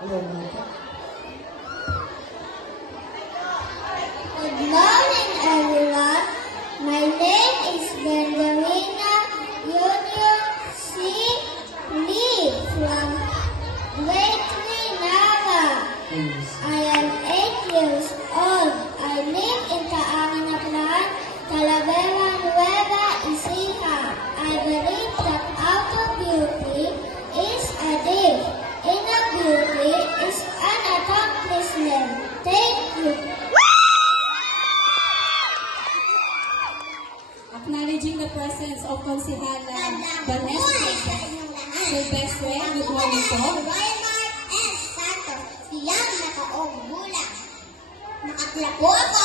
Good morning, everyone. My name is Benjamina Union C. Lee from Grade 3 Nava. I am 8 years old. I live in Kaanganaplan, Talavera, Nueva Ecija. I believe that outer beauty is a gift. Inner beauty is an accomplishment. Thank you. Acknowledging the presence of Konsihala Vanessa Silvestre. Good morning po. Walmart and Santos, siyang nakaong bulang. Nakaklapo ako